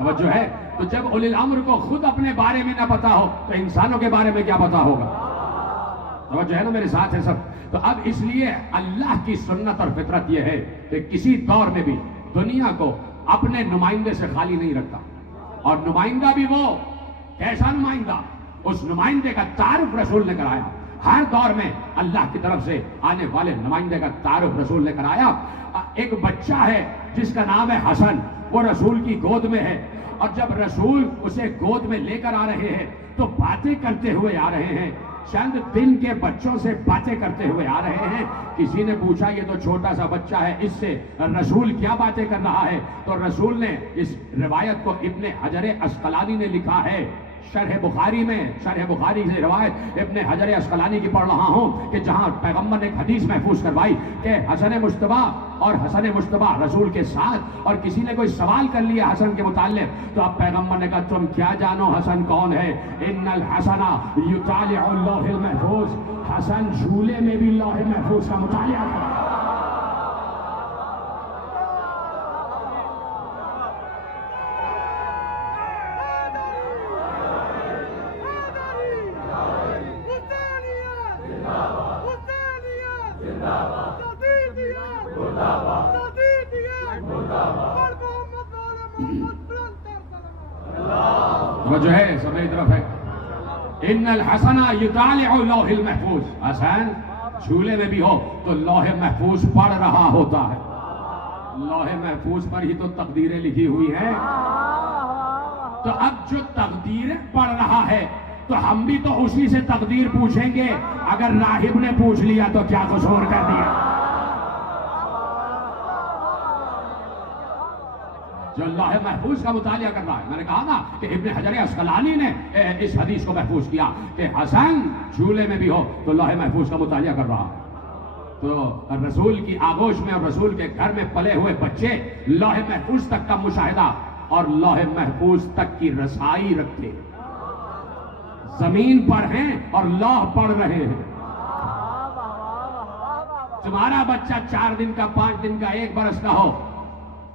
तवज्जो है। तो जब उलिल अम्र को खुद अपने बारे में ना पता हो तो इंसानों के बारे में क्या पता होगा? तवज्जो है ना, मेरे साथ है सब। तो अब इसलिए अल्लाह की सुन्नत और फितरत यह है कि किसी दौर में भी दुनिया को अपने नुमाइंदे से खाली नहीं रखता, और नुमाइंदा भी वो कैसा नुमाइंदा, उस नुमाइंदे का तारुफ रसूल ने कराया। हर दौर में अल्लाह की तरफ से आने वाले नुमाइंदे का तारुफ रसूल ने कराया। एक बच्चा है जिसका नाम है हसन, वो रसूल की गोद में है, और जब रसूल उसे गोद में लेकर आ रहे हैं तो बातें करते हुए आ रहे हैं, चंद दिन के बच्चों से बातें करते हुए आ रहे हैं। किसी ने पूछा ये तो छोटा सा बच्चा है, इससे रसूल क्या बातें कर रहा है? तो रसूल ने इस रिवायत को इब्ने हजर अस्कलानी ने लिखा है शरह बुखारी में, शरह बुखारी से रिवायत इब्ने हजर अस्कलानी की पढ़ रहा हूं कि जहां पैगंबर ने एक हदीस महफूज करवाई कि हसन मुश्तबा और हसन मुश्तबा रसूल के साथ, और किसी ने कोई सवाल कर लिया हसन के मुताल्लिक, तो अब पैगंबर ने कहा तुम क्या जानो हसन कौन है? इन्नल हसना युतालिउल लौहिल महफूज, हसन झूले में भी लौह महफूज का मुतालिया करता है। जो है सब मेरी तरफ है। इन्नल हसना युतालिउ लौहिल महफूज, हसन झूले में भी हो तो लौह महफूज पढ़ रहा होता है। लौह महफूज पर ही तो तकदीरें लिखी हुई हैं। तो अब जो तकदीरें पढ़ रहा है तो हम भी तो उसी से तकदीर पूछेंगे। अगर राहिब ने पूछ लिया तो क्या कसूर कर दिया? जो लौह महफूज का मुतालिया कर रहा है, मैंने कहा ना कि इब्ने हजर अस्कलानी ने इस हदीस को महफूज किया कि हसन झूले में भी हो तो लौह महफूज का मुतालिया कर रहा है। तो रसूल की आगोश में और रसूल के घर में पले हुए बच्चे लौह महफूज तक का मुशाहिदा और लौह महफूज तक की रसाई रखते, जमीन पर हैं और लौह पढ़ रहे हैं। तुम्हारा बच्चा 4 दिन का, 5 दिन का, 1 बरस का हो,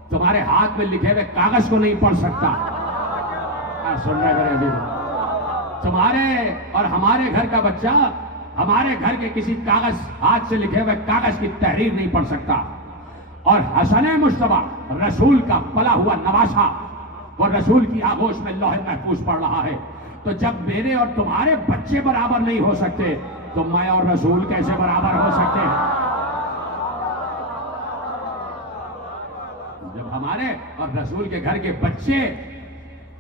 तुम्हारे हाथ में लिखे हुए कागज को नहीं पढ़ सकता। सुन रहे मेरे अभी, तुम्हारे और हमारे घर का बच्चा हमारे घर के किसी कागज, हाथ से लिखे हुए कागज की तहरीर नहीं पढ़ सकता। और हसन मुश्तबा रसूल का पला हुआ नवासा, वो रसूल की आगोश में लौह महफूज पढ़ रहा है। तो जब मेरे और तुम्हारे बच्चे बराबर नहीं हो सकते तो मैं और रसूल कैसे बराबर हो सकते हैं? जब हमारे और रसूल के घर के बच्चे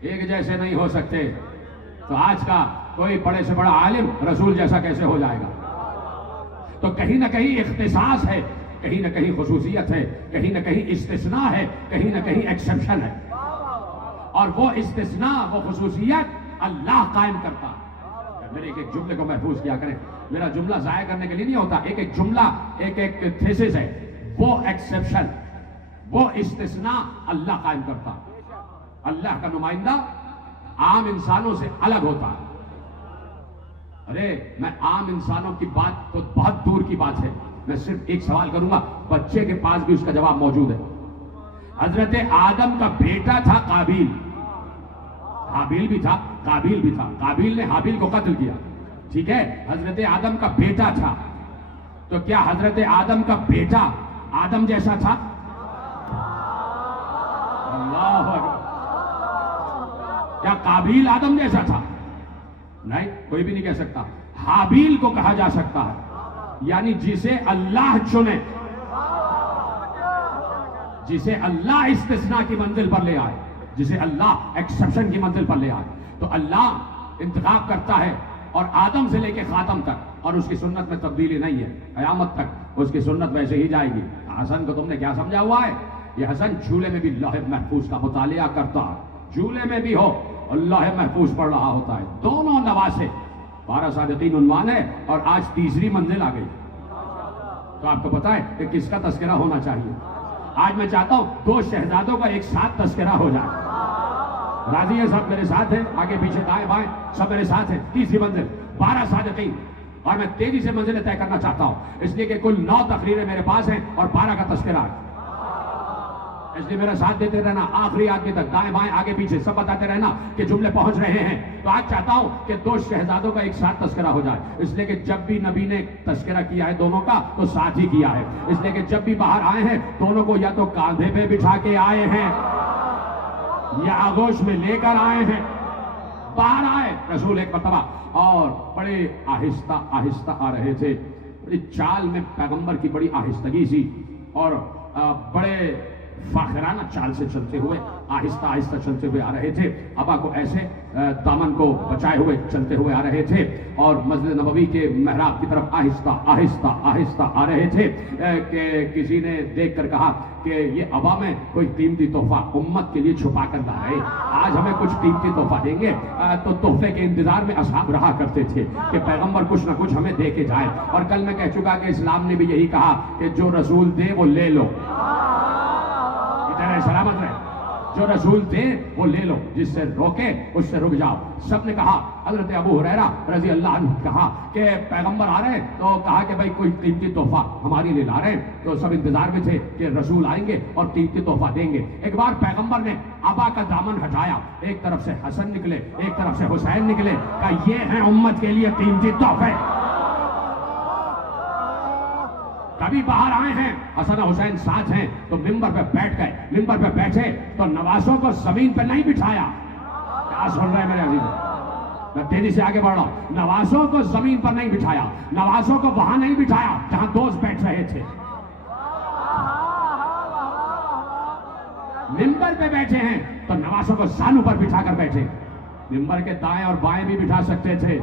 एक जैसे नहीं हो सकते तो आज का कोई बड़े से बड़ा आलिम रसूल जैसा कैसे हो जाएगा? तो कहीं ना कहीं इख्तिसास है, कहीं ना कहीं खुसूसियत है, कहीं ना कहीं इस्तिस्ना है, कहीं ना कहीं एक्सेप्शन है। और वो इस्तिस्ना, वो खुसूसियत अल्लाह कायम करता है। मेरे एक जुमले को महफूज किया करें, मेरा जुमला जाया करने के लिए नहीं होता। एक जुमला, एक थीसिस है, वो एक्सेप्शन, वो इस्तिस्ना अल्लाह कायम करता। अल्लाह का नुमाइंदा आम इंसानों से अलग होता है। अरे मैं आम इंसानों की बात तो बहुत दूर की बात है, मैं सिर्फ एक सवाल करूंगा, बच्चे के पास भी उसका जवाब मौजूद है। हजरत आदम का बेटा था काबिल, हाबिल भी था, काबिल भी था। काबिल ने हाबिल को कत्ल किया, ठीक है, हजरत आदम का बेटा था। तो क्या हजरत आदम का बेटा आदम जैसा था? क्या काबिल आदम जैसा था? नहीं, कोई भी नहीं कह सकता। हाबिल को कहा जा सकता है, यानी जिसे अल्लाह चुने, जिसे अल्लाह इस्तिस्ना की मंजिल पर ले आए, जिसे अल्लाह एक्सेप्शन की मंजिल पर ले आए। तो अल्लाह इंतखाब करता है और आदम से लेके खातम तक, और उसकी सुन्नत में तब्दीली नहीं है, कयामत तक उसकी सुन्नत वैसे ही जाएगी। हसन को तुमने क्या समझा हुआ है? ये हसन झूले में भी लौह महफूज का मुतालिया करता है, झूले में भी हो और लौह महफूज पढ़ रहा होता है। दोनों नवासे 12 सादिकीन उन्वान है और आज तीसरी मंजिल आ गई। तो आपको पता है कि किसका तस्करा होना चाहिए? आज मैं चाहता हूं 2 शहजादों का एक साथ तस्करा हो जाए। राजी है सब मेरे साथ है, आगे पीछे दाएं बाएं सब मेरे साथ है। तीसरी मंजिल 12 सादिकीन, और मैं तेजी से मंजिलें तय करना चाहता हूं, इसलिए कि कुल 9 तकरीरें मेरे पास हैं और 12 का तस्करा है। इसलिए मेरा साथ देते रहना आखिरी आदमी तक, दाएं बाएं आगे पीछे सब बताते रहना कि जुमले पहुंच रहे हैं। तो आज चाहता हूं कि दो शहजादों का एक साथ तस्करा हो जाए, इसलिए कि जब भी नबी ने तस्करा किया है दोनों का तो साथ ही किया है। इसलिए कि जब भी बाहर आए हैं दोनों को या तो कांधे पे बिठा के आए हैं या आगोश में लेकर आए हैं। बाहर आए रसूल एक मरतबा और बड़े आहिस्ता आहिस्ता आ रहे थे, बड़ी चाल में पैगंबर की बड़ी आहिस्तगी सी और बड़े फाखराना चाल से चलते हुए आहिस्ता आहिस्ता चलते हुए आ रहे थे। अबा को ऐसे दामन को बचाए हुए चलते हुए आ रहे थे और मस्जिद नबवी के मेहराब की तरफ आहिस्ता आहिस्ता आहिस्ता आ रहे थे कि किसी ने देखकर कहा कि ये अबा में कोई कीमती तोहफा उम्मत के लिए छुपा कर ला रहे, आज हमें कुछ कीमती तोहफा देंगे। तो तोहफे के इंतजार में असहाब रहा करते थे कि पैगंबर कुछ ना कुछ हमें दे के जाए। और कल मैं कह चुका कि इस्लाम ने भी यही कहा कि जो रसूल दे वो ले लो, सलामत रहे, जो रसूल दे वो ले लो, जिससे रोके उससे रुक जाओ। सबने कहा, हजरत अबू हुरैरा रजी अल्लाह अन्हु कहा कि पैगंबर आ रहे हैं, तो कहा कि भाई कोई कीमती तोहफा हमारे लिए ला रहे हैं। तो सब इंतजार में थे कि रसूल आएंगे और कीमती तोहफा देंगे। एक बार पैगंबर ने अबा का दामन हटाया, एक तरफ से हसन निकले एक तरफ से हुसैन निकले, कहा ये हैं उम्मत के लिए कीमती तोहफे। कभी बाहर आए हैं, हसन हुसैन साथ हैं, तो मिंबर पे बैठ गए। मिंबर पे बैठे तो नवासों को जमीन पे नहीं बिठाया। क्या सुन रहे हैं मेरे अजीज? मैं तेजी से आगे बढ़ रहा हूं। नवासों को जमीन पर नहीं बिठाया, नवासों को वहां नहीं बिठाया जहां दोस्त बैठ रहे थे। मिंबर पे बैठे हैं तो नवासों को सानू पर बिठाकर बैठे। मिंबर के दाएं और बाएं भी बिठा सकते थे।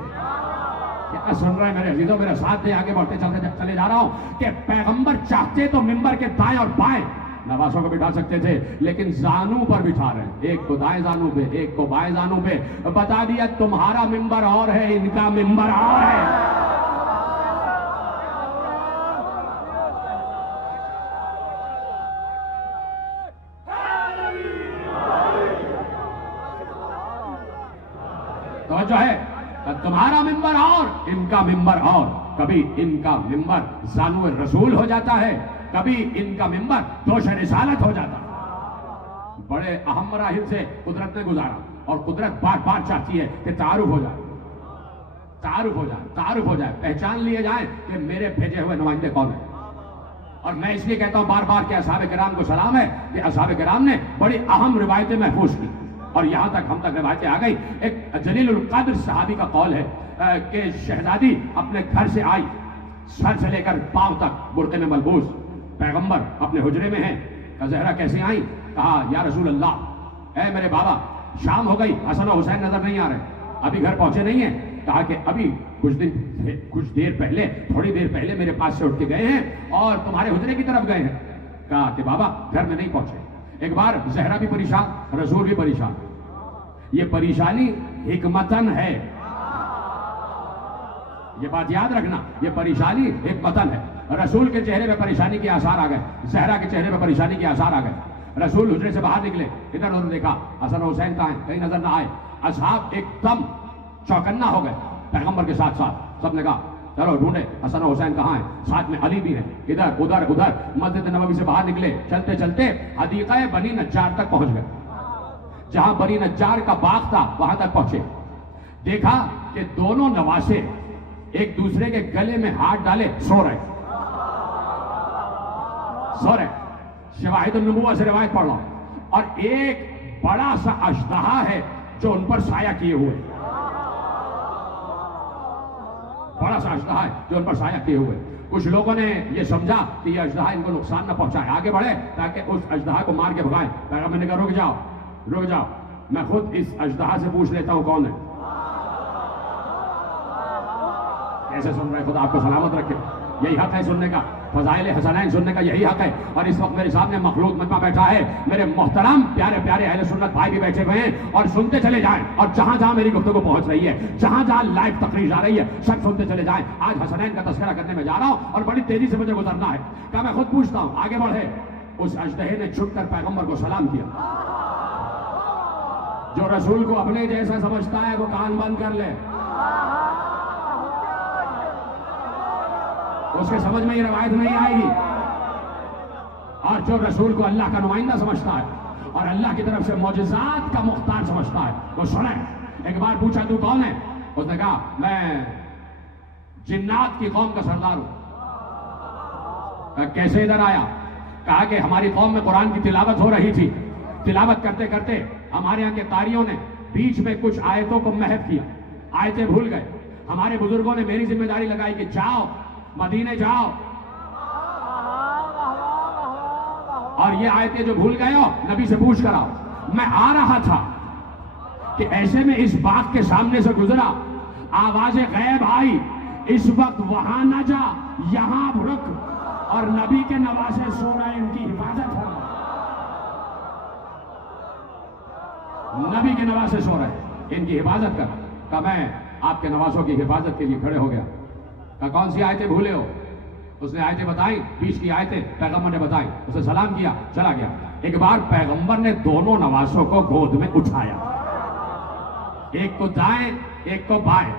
क्या सुन रहे हैं मेरे अजीजों? मेरे साथ में आगे बढ़ते चले जा रहा हूं कि पैगंबर चाहते तो मिंबर के दाएं और बाएं नवासों को बिठा सकते थे, लेकिन जानू पर बिठा रहे हैं, एक को दाएं जानू पे एक को बाएं जानू पे। बता दिया तुम्हारा मिंबर और है, इनका मिंबर और है। तो जो है तुम्हारा मिंबर और इनका मिंबर और, कभी इनका मिंबर ज़ानुए रसूल हो जाता है, कभी इनका मिंबर दोष रिसालत हो जाता है। बड़े अहम मराहिल से कुदरत ने गुजारा और कुदरत बार बार चाहती है कि तारुफ हो जाए, तारुफ हो जाए, तारुफ हो जाए, पहचान लिए जाए कि मेरे भेजे हुए नुमाइंदे कौन है। और मैं इसलिए कहता हूं बार बार कि असहाबे किराम को सलाम है कि असहाबे किराम ने बड़ी अहम रिवायतें महफूज की और यहां तक हम तक रिवायतें आ गई। एक जलीलुल कद्र सहाबी का कौल है कि शहजादी अपने घर से आई, सर से लेकर पांव तक बुर्के में मलबूस, पैगंबर अपने हुजरे में हैं। कहा ज़हरा कैसे आई? कहा या रसूल अल्लाह, ऐ मेरे बाबा शाम हो गई, हसन और हुसैन नजर नहीं आ रहे, अभी घर पहुंचे नहीं है। कहा कि अभी कुछ देर पहले, थोड़ी देर पहले मेरे पास से उठ के गए हैं और तुम्हारे हुजरे की तरफ गए हैं। कहा कि बाबा घर में नहीं पहुंचे। एक बार ज़हरा भी परेशान, रसूल भी परेशान। ये परेशानी हिकमतन है, ये बात याद रखना, ये परेशानी हिकमतन है। रसूल के चेहरे पे परेशानी के आसार आ गए, ज़हरा के चेहरे पे परेशानी के आसार आ गए। रसूल हुजरे से बाहर निकले, इधर उधर देखा, हसन हुसैन कहाँ हैं, कहीं नजर ना आए। असहाब एकदम चौकन्ना हो गए पैगंबर के साथ साथ। सबने कहा चलो ढूंढे हसन हुसैन कहाँ हैं, साथ में अली भी है। इधर उधर उधर मस्जिद नबवी से बाहर निकले, चलते चलते हदीक़ा बनी नज्जार तक पहुंच गए। जहां बनी नज्जार का बाग था वहां तक पहुंचे, देखा कि दोनों नवासे एक दूसरे के गले में हाथ डाले सो रहे। शवाहिदुन नबुव्वह से रिवायत पढ़ लो। और एक बड़ा सा अजदहा है जो उन पर साया किए हुए, बड़ा सा अजदहा है जो उन पर साया किए हुए। कुछ लोगों ने यह समझा कि यह अजदहा इनको नुकसान न पहुंचाए, आगे बढ़े ताकि उस अजदहा को मार के भगाए। पैगंबर ने कहा रुक जाओ रुक जाओ, मैं खुद इस अजदहा से पूछ लेता हूं कौन है। कैसे सुन रहे? खुदा आपको सलामत रखे। यही हक है सुनने का, फजाइल हसनैन सुनने का यही हक है। और इस वक्त मेरे सामने मखलूक मजमा बैठा है, मेरे मोहतरम प्यारे प्यारे अहले सुन्नत भाई भी बैठे हुए हैं और सुनते चले जाएं। और जहां जहां मेरी गुफ्तगू पहुंच रही है, जहां जहां लाइव तकरीर जा रही है, सब सुनते चले जाएं। आज हसनैन का तस्करा करने में जा रहा हूं और बड़ी तेजी से मुझे गुजरना है। क्या मैं खुद पूछता हूं, आगे बढ़े। उस अजदहे ने छुपकर पैगंबर को सलाम किया। जो रसूल को अपने जैसा समझता है वो कान बंद कर ले, उसके समझ में ये रवायत नहीं आएगी। और जो रसूल को अल्लाह का नुमाइंदा समझता है और अल्लाह की तरफ से मौजज़ात का मुख्तार समझता है वो सुने। एक बार पूछा तू कौन है? उसने कहा मैं जिन्नात की कौम का सरदार हूं। कैसे इधर आया? कहा कि हमारी कौम में कुरान की तिलावत हो रही थी, तिलावत करते करते हमारे यहाँ के कारियों ने बीच में कुछ आयतों को महफ किया, आयतें भूल गए। हमारे बुजुर्गों ने मेरी जिम्मेदारी लगाई कि जाओ मदीने जाओ और ये आयतें जो भूल गए हो नबी से पूछ कर आओ। मैं आ रहा था कि ऐसे में इस बाग के सामने से गुजरा, आवाजें गैब आई, इस वक्त वहां न जा यहां रुक और नबी के नवासे सो रहे, इनकी हिफाजत हो। नबी के नवासे सो रहे, इनकी हिफाजत कर। कहा मैं आपके नवासों की हिफाजत के लिए खड़े हो गया। कहा कौन सी आयतें भूले हो? उसने आयतें बताई, 20 की आयतें पैगंबर ने बताई। उसे सलाम किया, चला गया। एक बार पैगंबर ने दोनों नवासों को गोद में उठाया, एक को दाएं एक को बाएं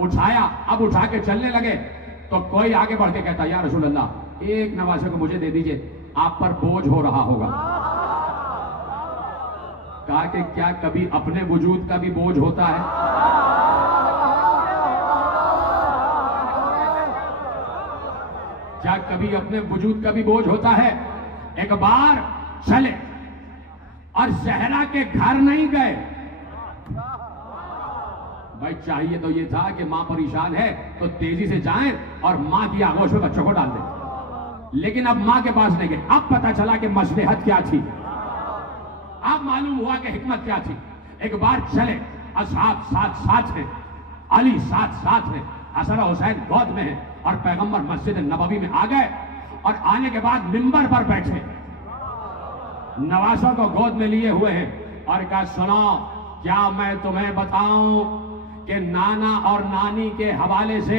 उठाया। अब उठा के चलने लगे तो कोई आगे बढ़ के कहता या रसूल अल्लाह एक नवासे को मुझे दे दीजिए, आप पर बोझ हो रहा होगा। कहा कि क्या कभी अपने वजूद का भी बोझ होता है? क्या कभी अपने वजूद का भी बोझ होता है? एक बार चले और जहरा के घर नहीं गए। भाई चाहिए तो ये था कि मां परेशान है तो तेजी से जाएं और मां की आगोश में बच्चों को डाल दें, लेकिन अब मां के पास नहीं गए। अब पता चला कि मसलहत क्या थी, अब मालूम हुआ कि हिकमत क्या थी। एक बार चले, असहाब साथ साथ हैं, अली साथ साथ हैं, हसन और हुसैन गोद में हैं और पैगंबर मस्जिद नबवी में आ गए और आने के बाद मिंबर पर बैठे, नवासों को गोद में लिए हुए हैं और कहा सुनो क्या मैं तुम्हें बताऊं कि नाना और नानी के हवाले से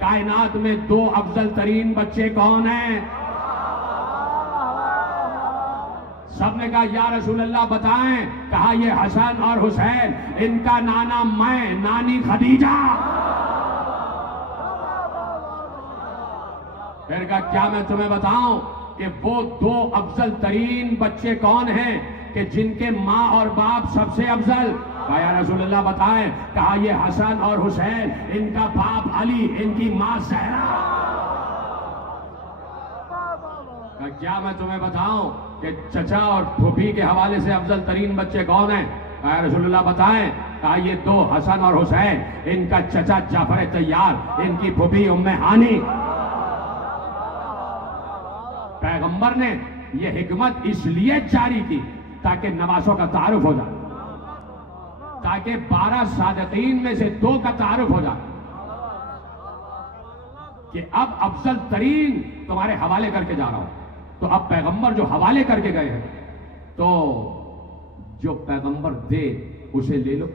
कायनात में 2 अफजल तरीन बच्चे कौन हैं? सबने कहा या रसूल अल्लाह बताएं। कहा ये हसन और हुसैन, इनका नाना मैं, नानी खदीजा। फिर कहा क्या मैं तुम्हें बताऊं कि वो 2 अफजल तरीन बच्चे कौन हैं कि जिनके माँ और बाप सबसे अफजल? कहा या रसूल अल्लाह बताएं। कहा ये हसन और हुसैन, इनका बाप अली, इनकी माँ सहरा। कहा क्या मैं तुम्हें बताऊं कि चचा और फूफी के हवाले से अफजल तरीन बच्चे कौन हैं? कहा या रसूल अल्लाह बताएं। कहा ये 2 हसन और हुसैन, इनका चचा जाफर तैयार, इनकी फूफी उम्मे हानी। पैगंबर ने यह हिकमत इसलिए जारी की ताकि नवासों का तारुफ हो जाए, ताकि 12 सादिकीन में से 2 का तारुफ हो जाए कि अब अफजल तरीन तुम्हारे हवाले करके जा रहा हूं। तो अब पैगंबर जो हवाले करके गए हैं तो जो पैगंबर दे उसे ले लो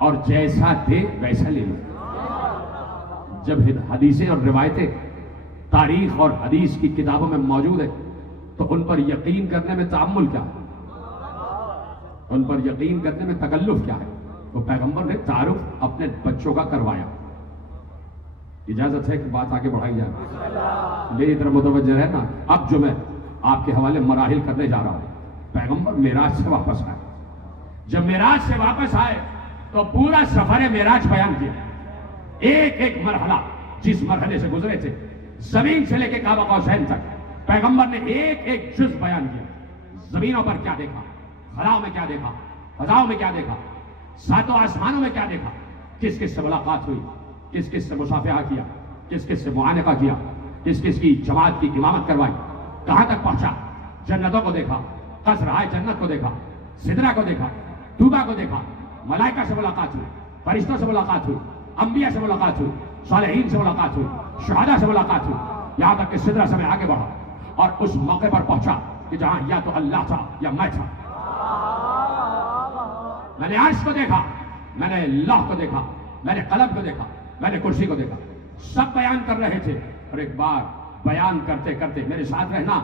और जैसा दे वैसा ले लो। जब हदीसें और रिवायतें तारीख और हदीस की किताबों में मौजूद है तो उन पर यकीन करने में तामुल क्या है, उन पर यकीन करने में तकल्लुफ क्या है? तो पैगंबर ने तारुफ अपने बच्चों का करवाया। इजाजत है कि बात आगे बढ़ाई जाए, मेरी तरफ मुतवज्जह है ना। अब जो मैं आपके हवाले मराहिल करने जा रहा हूं, पैगंबर मेराज से वापस आए। जब मेराज से वापस आए तो पूरा सफर मेराज बयान किया, एक एक मरहला जिस मरहले से गुजरे थे, जमीन से लेकर काबा कौसैन तक पैगंबर ने एक एक जुज बयान किया। जमीनों पर क्या देखा, खलाओं में क्या देखा, फजाओं में क्या देखा, 7 आसमानों में क्या देखा, किस किस से मुलाकात हुई, किस किस से मुसाफिहा किया, किस किस से मुआनका किया, किस किस की जमात की इमामत करवाई, कहां तक पहुंचा, जन्नतों को देखा, कसराए जन्नत को देखा, सिदरा को देखा, तूबा को देखा, मलाइका से मुलाकात हुई, फरिश्तों से मुलाकात हुई, अंबिया से मुलाकात हुई, सालेहीन से मुलाकात हुई, शहादा से मुलाकात हुई, यहां तक कि सिदरा से मैं आगे बढ़ा और उस मौके पर पहुंचा कि जहां या तो अल्लाह था या मैं था। मैंने अर्श को देखा, मैंने लौह को देखा, मैंने कलम को देखा, मैंने कुर्सी को देखा। सब बयान कर रहे थे और एक बार बयान करते करते मेरे साथ रहना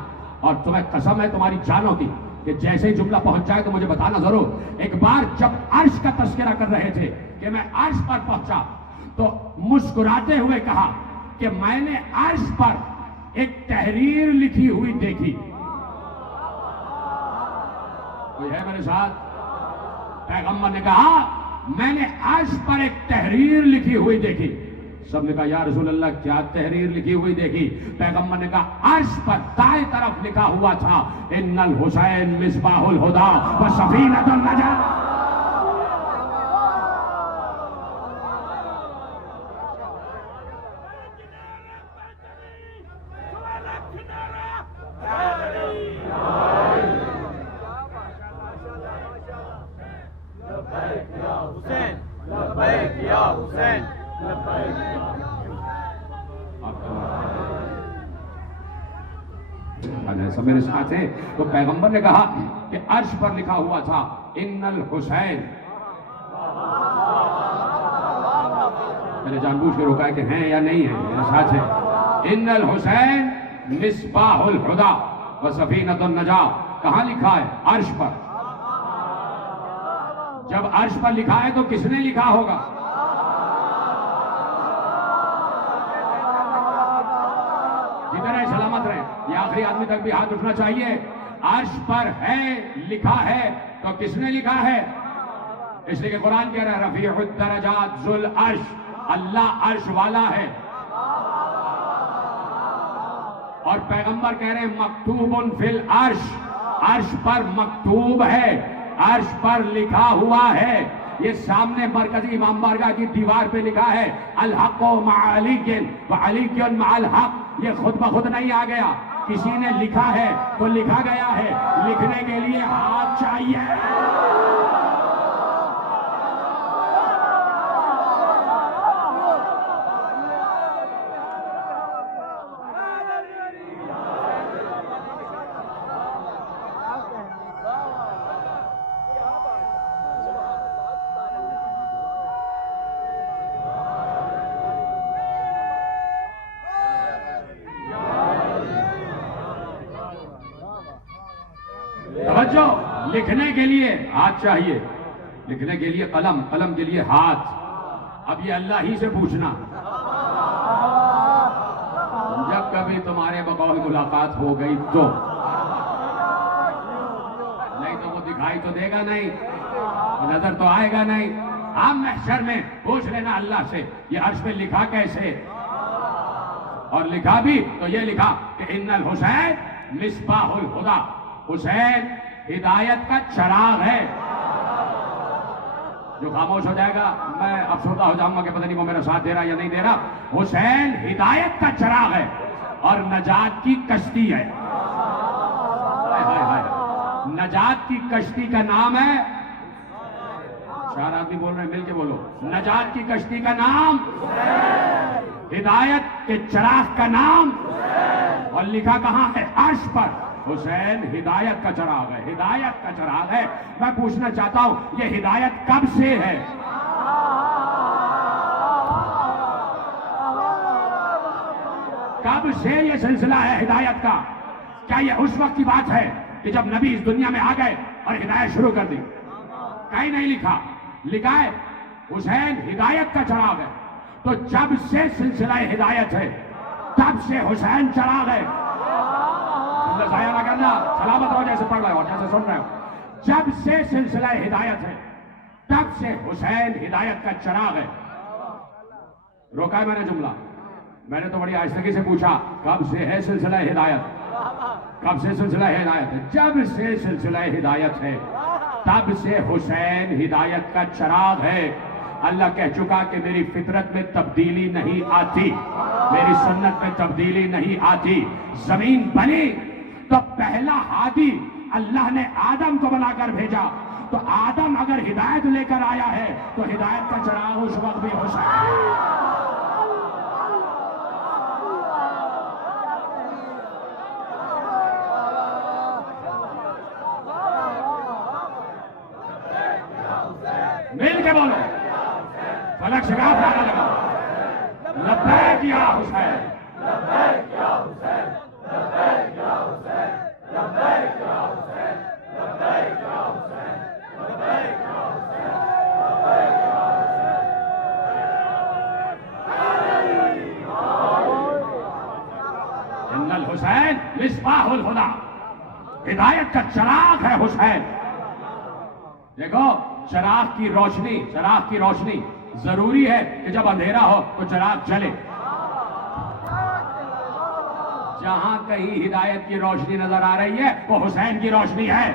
और तुम्हें कसम है तुम्हारी जानों की कि जैसे ही जुमला पहुंच जाए तो मुझे बताना जरूर। एक बार जब अर्श का तस्करा कर रहे थे कि मैं अर्श पर पहुंचा तो मुस्कुराते हुए कहा कि मैंने अर्श पर एक तहरीर लिखी हुई देखी। कोई है मेरे साथ? पैगंबर ने कहा मैंने अर्श पर एक तहरीर लिखी हुई देखी। सबने कहा या रसूल अल्लाह क्या तहरीर लिखी हुई देखी? पैगंबर ने कहा अर्श पर दाएं तरफ लिखा हुआ था इन्नल हुसैन मिसबाहुल हुदा व सफीनतुन नजात। सब मेरे साथ है। तो पैगंबर ने कहा कि अर्श पर लिखा हुआ था इन्नल हुसैन। मैंने जानबूझ के रोका है कि हैं या नहीं है, मेरे साथ है। इन्नल हुसैन मिसबाहुल हुदा व सफीनतुन नजात। कहां लिखा है? अर्श पर। जब अर्श पर लिखा है तो किसने लिखा होगा? जिधर है सलामत रहे। ये आखिरी आदमी तक भी हाथ उठना चाहिए। अर्श पर है, लिखा है, तो किसने लिखा है? इसलिए कि कुरान कह रहा है रफीउद दरजात जुल अर्श, अल्लाह अर्श वाला है। और पैगंबर कह रहे हैं मकतूबुन फिल अर्श, अर्श पर मकतूब है, अर्श पर लिखा हुआ है। ये सामने मरकजी इमाम बारगाह की दीवार पे लिखा है अल हक़्क़ु मअ अलीय्यिन व अलीय्युन मअल हक़्क़। ये खुद ब खुद नहीं आ गया, किसी ने लिखा है तो लिखा गया है। लिखने के लिए हाथ चाहिए। तवज्जो, लिखने के लिए हाथ चाहिए, लिखने के लिए कलम, कलम के लिए हाथ। अब ये अल्लाह ही से पूछना, जब कभी तुम्हारे बकौल मुलाकात हो गई तो, नहीं तो वो दिखाई तो देगा नहीं, नजर तो आएगा नहीं। आप महशर में पूछ लेना अल्लाह से ये अर्श पे लिखा कैसे, और लिखा भी तो ये लिखा कि इन्नल हुसैन मिसबाहुल हुदा, हुसैन हिदायत का चिराग है। जो खामोश हो जाएगा मैं अफसरदा हो जाऊंगा कि पता नहीं वो मेरा साथ दे रहा या नहीं दे रहा। हुसैन हिदायत का चिराग है और नजात की कश्ती है। हाय हाय हाय, नजात की कश्ती का नाम है, चार आदमी बोल रहे हैं, मिलके बोलो, नजात की कश्ती का नाम, हिदायत के चिराग का नाम, और लिखा कहां है? अर्श पर। हुसैन हिदायत का चिराग है, हिदायत का चिराग है। मैं पूछना चाहता हूं ये हिदायत कब से है? कब से ये सिलसिला है हिदायत का? क्या ये उस वक्त की बात है कि जब नबी इस दुनिया में आ गए और हिदायत शुरू कर दी? कहीं नहीं लिखा, लिखा है हुसैन हिदायत का चिराग है। तो जब से सिलसिला हिदायत है तब से हुसैन चिराग है। जाया ना करना, सलामत हो जैसे पढ़ रहे हो, जैसे सुन रहे हो। जब से सिलसिला हिदायत है तब से हुसैन हिदायत का चिराग है। रोका है मैंने जुमला, मैंने तो बड़ी आहिस्तगी से पूछा कब से है सिलसिला हिदायत, कब से सिलसिला हिदायत है? जब से सिलसिला हिदायत है तब से हुसैन हिदायत का चिराग है। अल्लाह कह चुका कि मेरी फितरत में तब्दीली नहीं आती, मेरी सुन्नत में तब्दीली नहीं आती। जमीन बनी तो पहला हादी अल्लाह ने आदम को बनाकर भेजा, तो आदम अगर हिदायत लेकर आया है तो हिदायत का चिराग उस वक्त भी हुसैन। मिल के बोलो, फलक से नारा लगा, लब्बैक या हुसैन, लब्बैक या हुसैन, लब्बैक या हुसैन, लब्बैक या हुसैन, लब्बैक या हुसैन, लब्बैक या हुसैन, लब्बैक या हुसैन। मिसबाहुल हुदा, हिदायत का चिराग है हुसैन। देखो, चिराग की रोशनी जरूरी है कि जब अंधेरा हो तो चिराग जले। जहां कहीं हिदायत की रोशनी नजर आ रही है वो हुसैन की रोशनी है।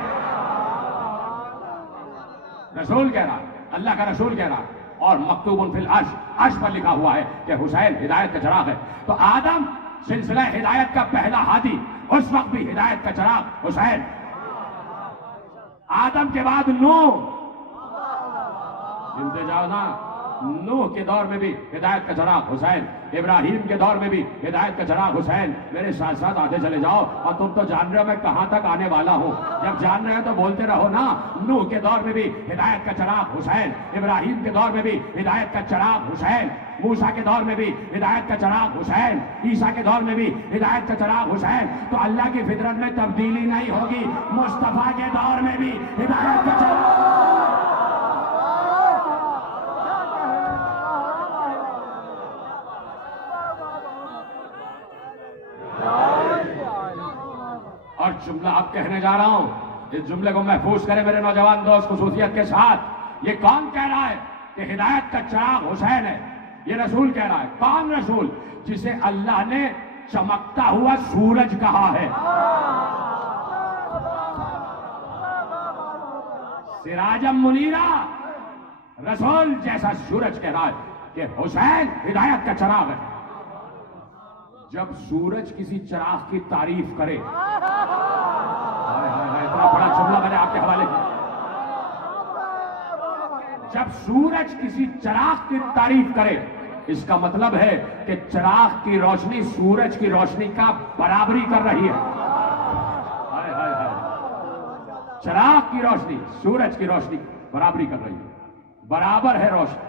रसूल कह रहा, अल्लाह का रसूल कह रहा, और मकतूबुन फिल अर्श पर लिखा हुआ है कि हुसैन हिदायत का चिराग है। तो आदम सिलसिला हिदायत का पहला हादी, उस वक्त भी हिदायत का चिराग हुसैन। आदम के बाद नूह, गिनते जाओ ना, नूह के दौर में भी हिदायत का चिराग हुसैन, इब्राहिम के दौर में भी हिदायत का चिराग हुसैन। मेरे साथ साथ आते चले जाओ, और तुम तो जान रहे हो मैं कहां तक आने वाला हूं। जब जान रहे हो तो बोलते रहो ना। नूह के दौर में भी हिदायत का चिराग हुसैन, इब्राहिम के दौर में भी हिदायत का चिराग हुसैन, मूसा के दौर में भी हिदायत का चिराग हुसैन, ईसा के दौर में भी हिदायत का चिराग हुसैन। तो अल्लाह की फितरत में तब्दीली नहीं होगी, मुस्तफा के दौर में भी हिदायत का चिराग। और जुमला अब कहने जा रहा हूं, इस जुमले को महफूज करें मेरे नौजवान दोस्त खुसूसियत के साथ। ये कौन कह रहा है कि हिदायत का चिराग हुसैन है? ये रसूल कह रहा है। कौन रसूल? जिसे अल्लाह ने चमकता हुआ सूरज कहा है। सिराजम मुनीरा, रसूल जैसा सूरज कह रहा है कि हुसैन हिदायत का चिराग है। जब सूरज किसी चिराग की तारीफ करे, इतना बड़ा जुमला मैंने आपके हवाले किया। जब सूरज किसी चिराग की तारीफ करे, इसका मतलब है कि चिराग की रोशनी सूरज की रोशनी का बराबरी कर रही है। चिराग की रोशनी सूरज की रोशनी बराबरी कर रही है, बराबर है रोशनी।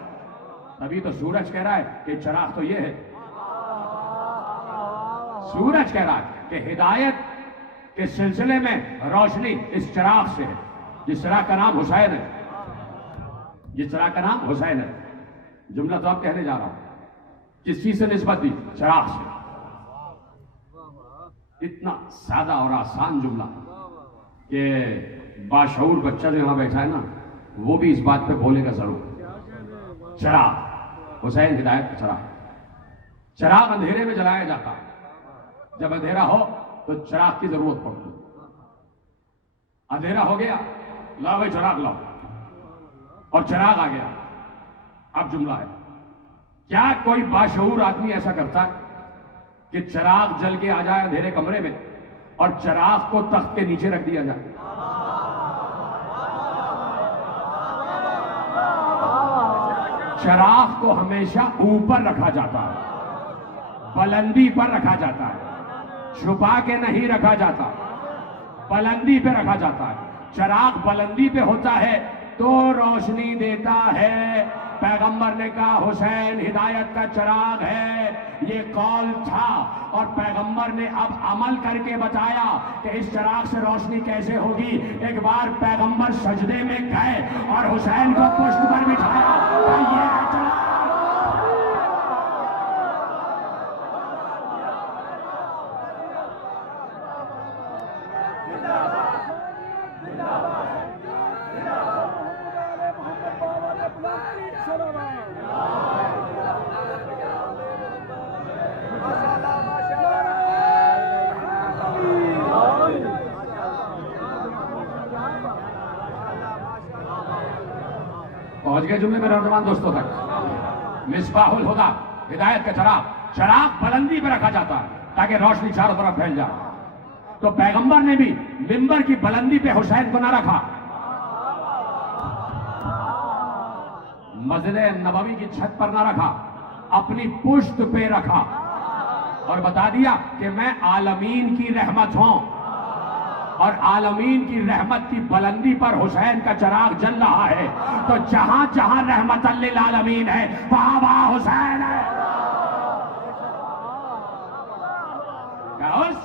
तभी तो सूरज कह रहा है कि चिराग तो ये है। सूरज कह रहा है कि हिदायत के सिलसिले में रोशनी इस चिराग से है, जिस चिराग का नाम हुसैन है, जिस चिराग का नाम हुसैन है। जुमला तो आप कहने जा रहा हूं, किस चीज से निस्बत दी? चिराग से। इतना सादा और आसान जुमला कि बाशऊर बच्चा जो यहां बैठा है ना, वो भी इस बात पे बोलेगा जरूर। चिराग, हुसैन हिदायत का चिराग। चिराग अंधेरे में जलाया जाता है। जब अंधेरा हो तो चिराग की जरूरत पड़ती है। अंधेरा हो गया, लाओ भाई चिराग लाओ, और चिराग आ गया। अब जुमला है, क्या कोई बाशऊर आदमी ऐसा करता है कि चिराग जल के आ जाए अंधेरे कमरे में और चिराग को तख्त के नीचे रख दिया जाए? चिराग को हमेशा ऊपर रखा जाता है, बुलंदी पर रखा जाता है, छुपा के नहीं रखा जाता, बुलंदी पे रखा जाता है। चिराग बुलंदी पे होता है तो रोशनी देता है। पैगंबर ने कहा हुसैन हिदायत का चिराग है, ये कौल था, और पैगंबर ने अब अमल करके बताया कि इस चिराग से रोशनी कैसे होगी। एक बार पैगंबर सजदे में गए और हुसैन को पुष्ट पर बिठाया। ये है चिराग। पहुंच गए जुमले में नौजवान दोस्तों तक। मिसबाहुल हुदा, हिदायत का चिराग। चिराग बुलंदी पर रखा जाता है ताकि रोशनी चारों तरफ फैल जाए। तो पैगंबर ने भी मिंबर की बुलंदी पे हुसैन को ना रखा, मस्जिद नबवी की छत पर ना रखा, अपनी पुश्त पे रखा और बता दिया कि मैं आलमीन की रहमत हूं, और आलमीन की रहमत की बुलंदी पर हुसैन का चिराग जल रहा है। तो जहां जहां रहमत लिल आलमीन है वहां वहां हुसैन है। क्या उस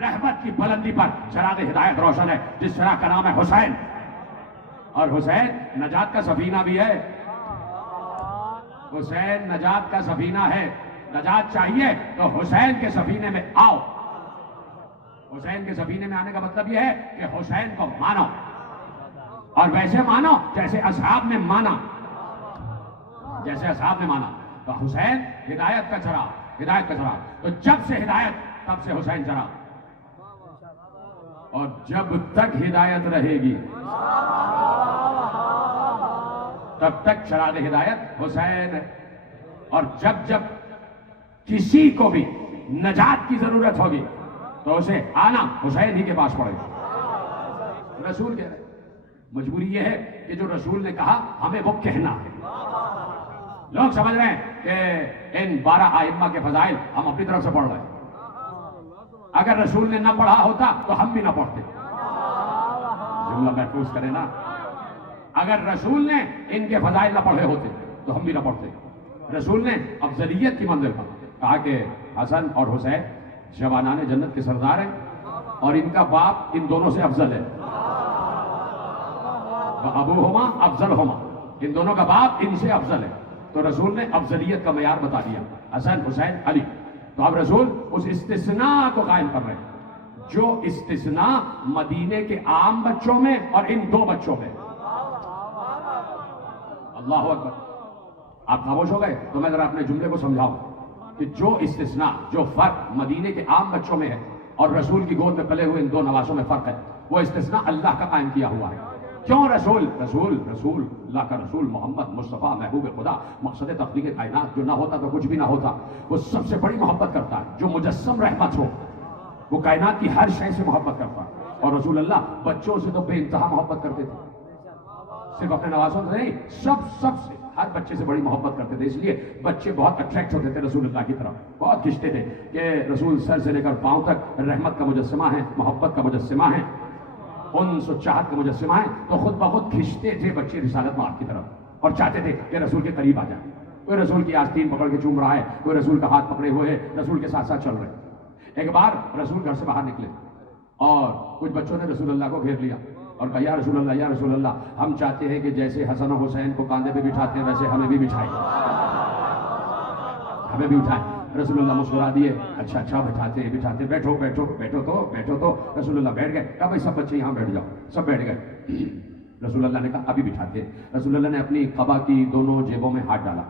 रहमत की बुलंदी पर चिराग हिदायत रोशन है, जिस चिराग का नाम है हुसैन। और हुसैन नजात का सफीना भी है। हुसैन नजात का सफीना है। नजात चाहिए तो हुसैन के सफीने में आओ। हुसैन के सफीने में आने का मतलब यह है कि हुसैन को मानो, और वैसे मानो जैसे असहाब ने माना, जैसे असहाब ने माना। तो हुसैन हिदायत का चराग, हिदायत का चराग। तो जब से हिदायत तब से हुसैन चराग, और जब तक हिदायत रहेगी तब तक चराग हिदायत हुसैन है। और जब जब किसी को भी नजात की जरूरत होगी तो उसे आना हुसैन ही के पास पड़ेगा। रसूल कह रहे, मजबूरी यह है कि जो रसूल ने कहा हमें वो कहना है। लोग समझ रहे हैं कि इन 12 आइम्मा के फजाइल हम अपनी तरफ से पढ़ रहे हैं। अगर रसूल ने ना पढ़ा होता तो हम भी ना पढ़ते। जुमला महफूज करें ना, अगर रसूल ने इनके फजाइल ना पढ़े होते तो हम भी ना पढ़ते। रसूल ने अफजलियत की मंजिल पर कहा कि हसन और हुसैन जवानाने जन्नत के सरदार हैं और इनका बाप इन दोनों से अफजल है। अबू होमा अफजल होमा, इन दोनों का बाप इनसे अफजल है। तो रसूल ने अफजलियत का मयार बता दिया, हसन हुसैन अली। तो अब रसूल उस इस्तिस्ना को कायम कर रहे हैं जो इस्तिस्ना मदीने के आम बच्चों में और इन 2 बच्चों में। अल्लाह हू अकबर। आप खामोश हो गए तो मैं जरा अपने जुमले को समझाऊं कि जो इस्तिस्ना, जो फर्क मदीने के आम बच्चों में है और रसूल की गोद में पले हुए इन 2 नवासों में फर्क है, वो इस्तिस्ना अल्लाह का कायम किया हुआ है। क्यों रसूल? रसूल रसूल अल्लाह का रसूल मोहम्मद मुस्तफ़ा महबूब खुदा मकसद तख्लीक़ कायनात, जो ना होता तो कुछ भी ना होता, वो सबसे बड़ी मोहब्बत करता है। जो मुजस्सम रहमत हो वो कायनात की हर शय से मोहब्बत करता है। और रसूल अल्लाह बच्चों से तो बेइंतहा मोहब्बत करते थे, सिर्फ अपने नवासों से नहीं, सबसे हर बच्चे से बड़ी मोहब्बत करते थे। इसलिए बच्चे बहुत अट्रैक्ट होते थे रसूल अल्लाह की तरफ, बहुत खिंचते थे कि रसूल सर से लेकर पांव तक रहमत का मुजस्समा है, मोहब्बत का मुजस्समा है, उनसे चाहत का मुजस्समा है। तो खुद ब खुद खिंचते थे बच्चे रिसालत मार्ग की तरफ और चाहते थे कि रसूल के करीब आ जाए। कोई रसूल की आस्तीन पकड़ के चूम रहा है, कोई रसूल का हाथ पकड़े हुए है, रसूल के साथ साथ चल रहे। एक बार रसूल घर से बाहर निकले और कुछ बच्चों ने रसूल अल्लाह को घेर लिया और कहा, या रसूल अल्लाह, या रसूल अल्लाह, हम चाहते हैं कि जैसे हसन और हुसैन को कांधे पे बिठाते हैं वैसे हमें भी बिठाएं, हमें भी उठाएं। रसूलुल्लाह मुस्कुरा दिए, अच्छा अच्छा बिठाते हैं, बिठाते, बैठो बैठो बैठो तो रसूलुल्लाह बैठ गए। कहा भाई सब बच्चे यहाँ बैठ जाओ, सब बैठ गए। रसूलुल्लाह ने कहा अभी बिठाते हैं। रसूलुल्लाह ने अपनी कबा की दोनों जेबों में हाथ डाला,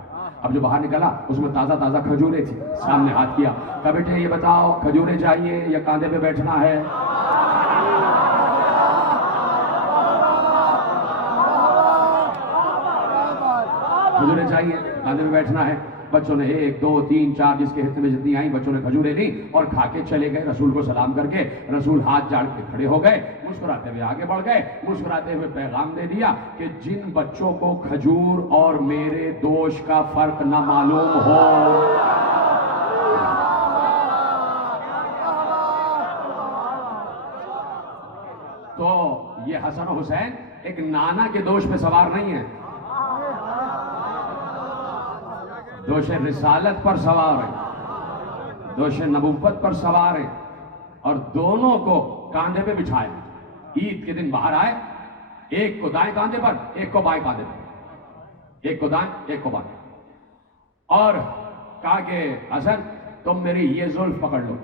अब जो बाहर निकला उसमें ताज़ा ताज़ा खजूरें थी, सामने हाथ किया, कहा बेटे ये बताओ खजूरें चाहिए या कांधे पे बैठना है? खजूरें चाहिए, कांधे पे बैठना है। बच्चों ने 1 2 3 4 जिसके हिस्से में जितनी आई बच्चों ने खजूरें ली और खा के चले गए। रसूल को सलाम करके रसूल हाथ जाड़ के खड़े हो गए, मुस्कुराते हुए आगे बढ़ गए, मुस्कुराते हुए पैगाम दे दिया कि जिन बच्चों को खजूर और मेरे दोष का फर्क न मालूम हो, तो ये हसन हुसैन एक नाना के दोष पे सवार नहीं है, दोष रिसालत पर सवार है, दोष नबुव्वत पर सवार है। और दोनों को कांधे पे बिछाए, ईद के दिन बाहर आए, एक को दाएं कांधे पर, एक को बाएं कांधे पर, एक को दाएं एक को बाएं, और कहा कि हसन तुम मेरी ये जुल्फ पकड़ लो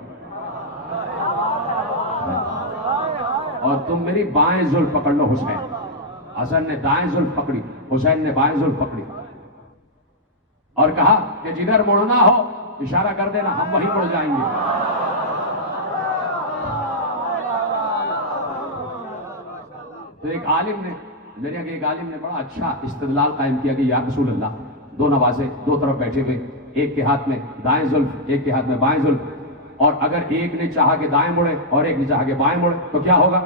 और तुम मेरी बाएं जुल्फ पकड़ लो हुसैन। हसन ने दाएं जुल्फ पकड़ी, हुसैन ने बाएं जुल्फ पकड़ी और कहा कि जिधर मुड़ना हो इशारा कर देना, हम वहीं मुड़ जाएंगे। तो एक आलिम ने, मेरे आगे एक आलिम ने बड़ा अच्छा इस्तिदलाल कायम किया कि या रसूल अल्लाह, 2 नवासे 2 तरफ बैठे हुए, एक के हाथ में दाएं जुल्फ, एक के हाथ में बाएं जुल्फ, और अगर एक ने चाहा कि दाएं मुड़े और एक ने चाहा कि बाएं मुड़े तो क्या होगा?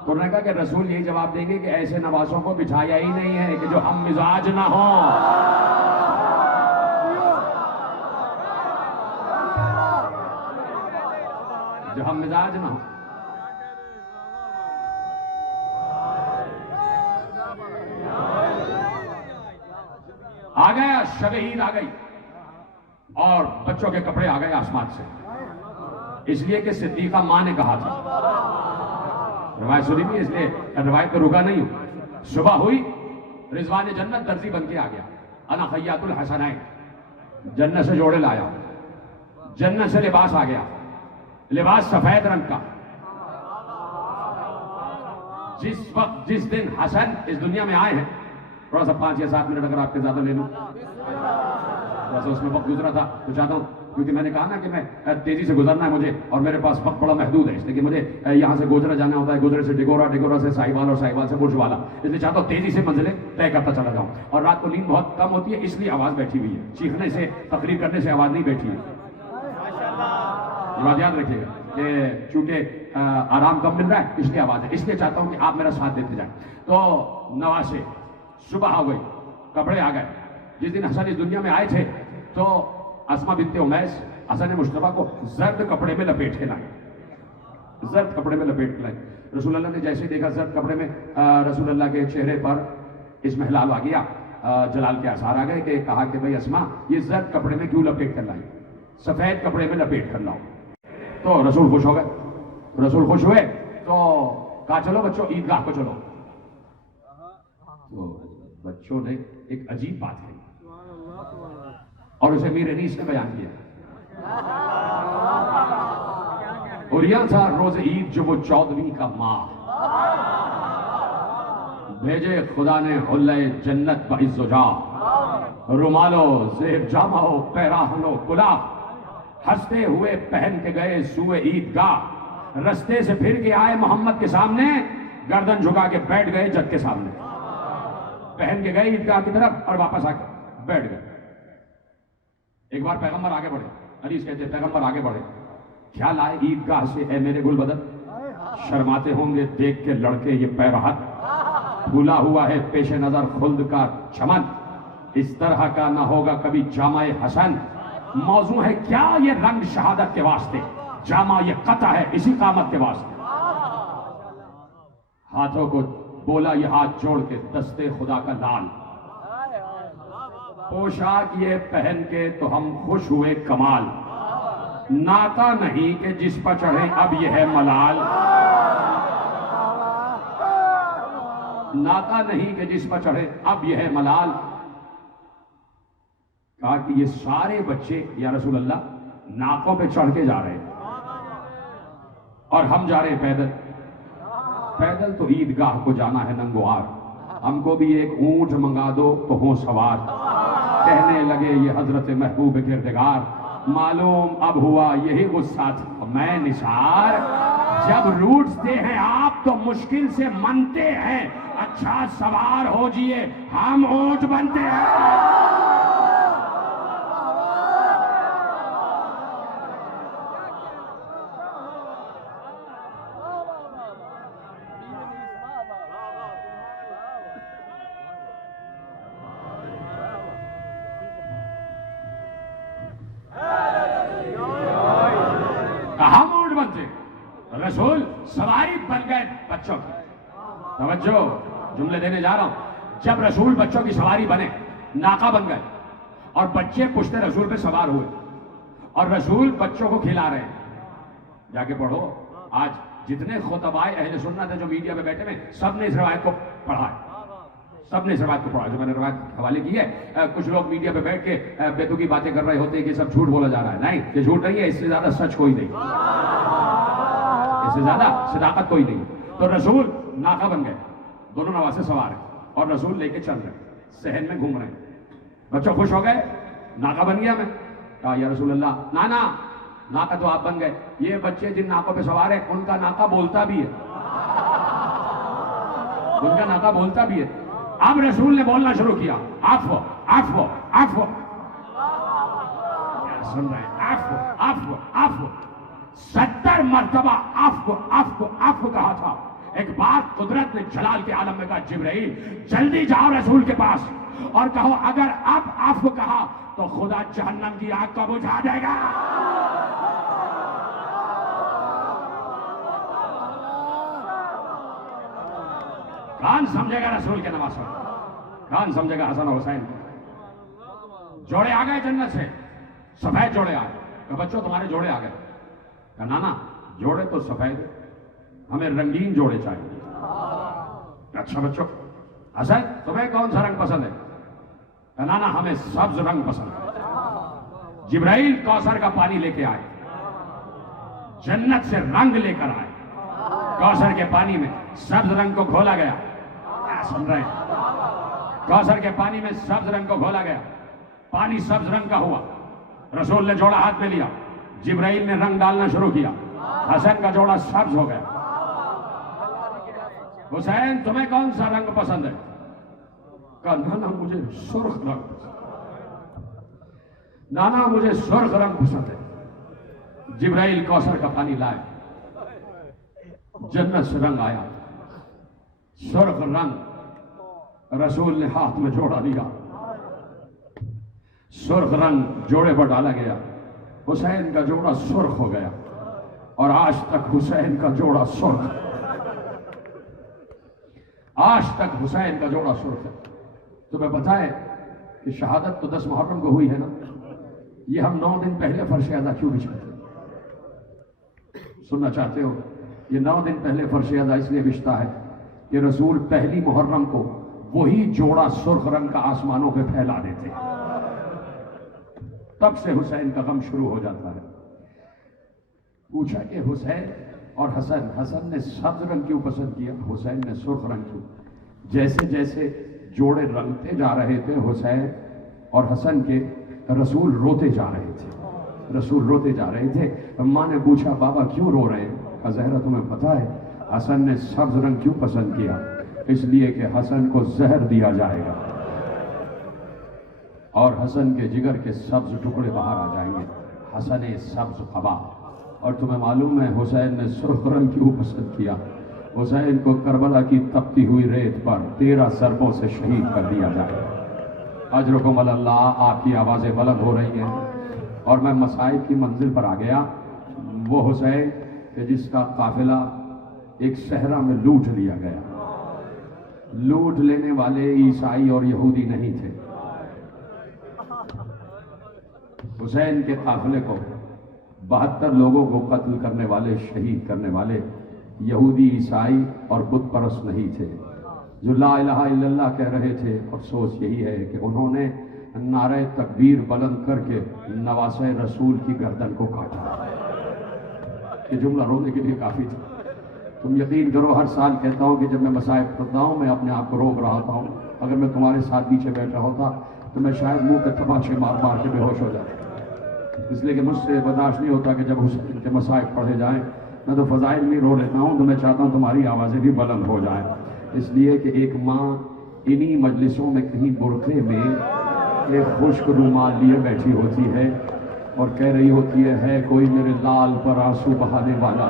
तो उन्होंने कहा कि रसूल यही जवाब देंगे कि ऐसे नवासों को बिठाया ही नहीं है कि जो हम मिजाज ना हो। जो हम मिजाज ना हो। आ गया शब ईद आ गई और बच्चों के कपड़े आ गए आसमान से, इसलिए कि सिद्दीका मां ने कहा था, रवायत सुनी भी, इसलिए रवायत पे रुका नहीं हूं। सुबह हुई, रिजवान जन्नत दर्जी बन के आ गया, अना खैयातुल हसनैन, जन्नत से जोड़े लाया, जन्नत से लिबास आ गया, लिबास सफेद रंग का। जिस दिन हसन इस दुनिया में आए हैं, थोड़ा सा 5 या 7 मिनट अगर आपके ज्यादा ले लूं, थोड़ा सा उसमें वक्त गुजरा था तो चाहता हूं, क्योंकि मैंने कहा ना कि मैं तेजी से गुजरना है मुझे, और मेरे पास वक्त बड़ा महदूद है, इसलिए कि मुझे यहां से गोजरा जाना होता है, गोजरे से डिगोरा, डिगोरा से साहिवाल और साहिवाल से बुर्जवाला, इसलिए चाहता हूं तेजी से मंजिलें तय करता चला जाऊं। और रात को नींद बहुत कम होती है, इसलिए आवाज बैठी हुई है, चीखने से, तकरीर करने से आवाज नहीं बैठी है। ये बात याद रखिएगा कि चूंकि आराम कम मिल रहा है इसलिए आवाज है, इसलिए चाहता हूं कि आप मेरा साथ देते जाएं। तो नवासे सुबह हो गई, कपड़े आ गए। जिस दिन हसन इस दुनिया में आए थे तो अस्मा बिनते उमैस हसन मुश्तबा को जर्द कपड़े में लपेट के लाई, जर्द कपड़े में लपेट के लाई। रसूल अल्लाह ने जैसे देखा जर्द कपड़े में, रसूल अल्लाह के चेहरे पर इसमें हिलाल आ गया, जलाल के आसार आ गए, कि कहा कि भाई अस्मा ये जर्द कपड़े में क्यों लपेट कर लाई, सफेद कपड़े में लपेट कर लाओ। तो रसूल खुश हो गए, रसूल खुश हुए तो कहा चलो बच्चों ईदगाह को चलो। तो बच्चों ने एक अजीब बात कही और उसे मीर अनीस ने बयान किया। और यह था रोज ईद जो वो 14वीं का माह, भेजे खुदा ने हुल्ले जन्नत बइज़्ज़ुजा, रुमालो ज़ेब जामाओ पैराहनो कुला, हंसते हुए पहन के गए सुए ईदगाह, रस्ते से फिर के आए मोहम्मद के सामने, गर्दन झुका के बैठ गए जग के सामने। पहन के गए ईदगाह की तरफ और वापस आके बैठ गए। एक बार पैगंबर आगे बढ़े, हदीस कहते हैं पैगंबर आगे बढ़े, ख्याल आए ईदगाह से, ए मेरे गुलबदन, शर्माते होंगे देख के लड़के ये पैरहत, फूला हुआ है पेशे नजर खुल्द का चमन, इस तरह का ना होगा कभी जामाए हसन, मौजू है क्या ये रंग शहादत के वास्ते, जामा ये कता है इसी कामत के वास्ते। हाथों को बोला ये हाथ जोड़ के दस्ते खुदा का लाल, पोशाक ये पहन के तो हम खुश हुए कमाल, नाता नहीं कि जिस पर चढ़े अब यह है मलाल, नाता नहीं कि जिस पर चढ़े अब यह है मलाल। कहा कि ये सारे बच्चे या रसूल अल्लाह नाकों पे चढ़ के जा रहे हैं और हम जा रहे हैं पैदल। पैदल तो ईदगाह को जाना है नंगोआर, हमको भी एक ऊंट मंगा दो तो हो सवार। कहने लगे ये हजरत महबूब किरदगार, मालूम अब हुआ यही गुस्सा था मैं निसार, जब रूठते हैं आप तो मुश्किल से मनते हैं, अच्छा सवार हो जिए हम ऊंट बनते हैं। हम ऊंट बनते, रसूल सवारी बन गए बच्चों की। तवज्जो, जुमले देने जा रहा हूं। जब रसूल बच्चों की सवारी बने, नाका बन गए और बच्चे पुश्ते रसूल पे सवार हुए और रसूल बच्चों को खिला रहे हैं। जाके पढ़ो, आज जितने खुतबाए अहले सुन्नत है जो मीडिया में बैठे हैं, सबने इस रवायत को पढ़ा है, सबने इस रवायत को पढ़ा जो मैंने रवायत हवाले की है। कुछ लोग मीडिया पे बैठ के बेतुकी बातें कर रहे होते हैं कि सब झूठ बोला जा रहा है। नहीं, ये झूठ नहीं है, इससे ज्यादा सच कोई नहीं, इससे ज्यादा सदाकत कोई नहीं। तो रसूल नाका बन गए, दोनों नवासे सवार हैं और रसूल लेके चल रहे, सहन में घूम रहे हैं। बच्चों खुश हो गए, नाका बन गया। मैं कहा या रसूल अल्लाह, नाना नाका तो आप बन गए, ये बच्चे जिन नाकों पे सवार है उनका नाका बोलता भी है, उनका नाका बोलता भी है। अब रसूल ने बोलना शुरू किया, आफो आफो आफो, सुन रहे हैं, आफो आफो आफो, 70 मरतबा आफो आफो आफो कहा था। एक बात कुदरत ने जलाल के आलम में कहा, जिब्राइल जल्दी जाओ रसूल के पास और कहो अगर अब आफो कहा तो खुदा जहन्नम की आग को बुझा देगा। कौन समझेगा रसूल के नवासों, कौन समझेगा हसन और हुसैन। जोड़े आ गए जन्नत से, सफेद जोड़े आए। तो बच्चों तुम्हारे जोड़े आ गए। कहा नाना जोड़े तो सफेद, हमें रंगीन जोड़े चाहिए। अच्छा बच्चों, हसन तुम्हें कौन सा रंग पसंद है? कहा नाना हमें सब्ज रंग पसंद है। जिब्राइल कौसर का पानी लेके आए, जन्नत से रंग लेकर आए। कौसर के पानी में सब्ज रंग को घोला गया। सुन रहे हैं? कौसर के पानी में सब्ज रंग को घोला गया, पानी सब्ज रंग का हुआ। रसूल ने जोड़ा हाथ में लिया, जिब्राइल ने रंग डालना शुरू किया, हसन का जोड़ा सब्ज हो गया। हुसैन तुम्हें कौन सा रंग पसंद है? कहा नाना मुझे सुर्ख रंग पसंद, नाना मुझे सुर्ख रंग पसंद है। जिब्राइल कौसर का पानी लाए, जन्नत से रंग आया, सुर्ख रंग। रसूल ने हाथ में जोड़ा लिया, सुर्ख रंग जोड़े पर डाला गया। हुसैन का जोड़ा सुर्ख हो गया और आज तक हुसैन का जोड़ा सुर्ख, आज तक हुसैन का जोड़ा सुर्ख है। तुम्हें पता है कि शहादत तो 10 मुहर्रम को हुई है ना, ये हम 9 दिन पहले फर्श अदा क्यों बिछाते? सुनना चाहते हो? ये 9 दिन पहले फर्श अदा इसलिए बिछता है कि रसूल पहली मुहर्रम को वही जोड़ा सुर्ख रंग का आसमानों पे फैला देते, तब से हुसैन का गम शुरू हो जाता है। पूछा कि हुसैन और हसन, हसन ने सब्ज रंग क्यों पसंद किया, हुसैन ने सुर्ख रंग क्यों? जैसे जैसे जोड़े रंगते जा रहे थे हुसैन और हसन के, रसूल रोते जा रहे थे, रसूल रोते जा रहे थे। माँ ने पूछा बाबा क्यों रो रहे हैं? कहा ज़हरा तुम्हें पता है हसन ने सब्ज रंग क्यों पसंद किया? इसलिए कि हसन को जहर दिया जाएगा और हसन के जिगर के सब्ज टुकड़े बाहर आ जाएंगे। हसन सब्ज कबा। और तुम्हें मालूम है हुसैन ने सुर्ख रंग क्यों पसंद किया? हुसैन को करबला की तपती हुई रेत पर 13 ज़रबों से शहीद कर दिया जाए। अजरकुम अल्लाह, आपकी आवाज़ें बुलंद हो रही हैं और मैं मसाइब की मंजिल पर आ गया। वो हुसैन कि जिसका काफिला एक सहरा में लूट लिया गया। लूट लेने वाले ईसाई और यहूदी नहीं थे। हुसैन के काफिले को 72 लोगों को कत्ल करने वाले, शहीद करने वाले यहूदी, ईसाई और बुत परस्त नहीं थे। जो ला इलाहा इल्लल्लाह कह रहे थे, अफसोस यही है कि उन्होंने नारे तकबीर बुलंद करके नवासे रसूल की गर्दन को काटा। ये जुमला रोने के लिए काफी था। तुम यकीन करो, हर साल कहता हूँ कि जब मैं मसाइब करता हूँ मैं अपने आप को रोक रहा होता हूँ। अगर मैं तुम्हारे साथ नीचे बैठा होता तो मैं शायद मुंह पे तमाचे मार मार के बेहोश हो जाता, इसलिए कि मुझसे बर्दाश्त नहीं होता कि जब हुसैन के मसाइब पढ़े जाएं। मैं तो फजाइल में रो लेता हूँ, तो मैं चाहता हूँ तुम्हारी आवाज़ें भी बुलंद हो जाएं, इसलिए कि एक माँ इन्हीं मजलिसों में कहीं बुरखे में एक खुश्क रुमाल लिए बैठी होती है और कह रही होती है कोई मेरे लाल पर आंसू बहाने वाला।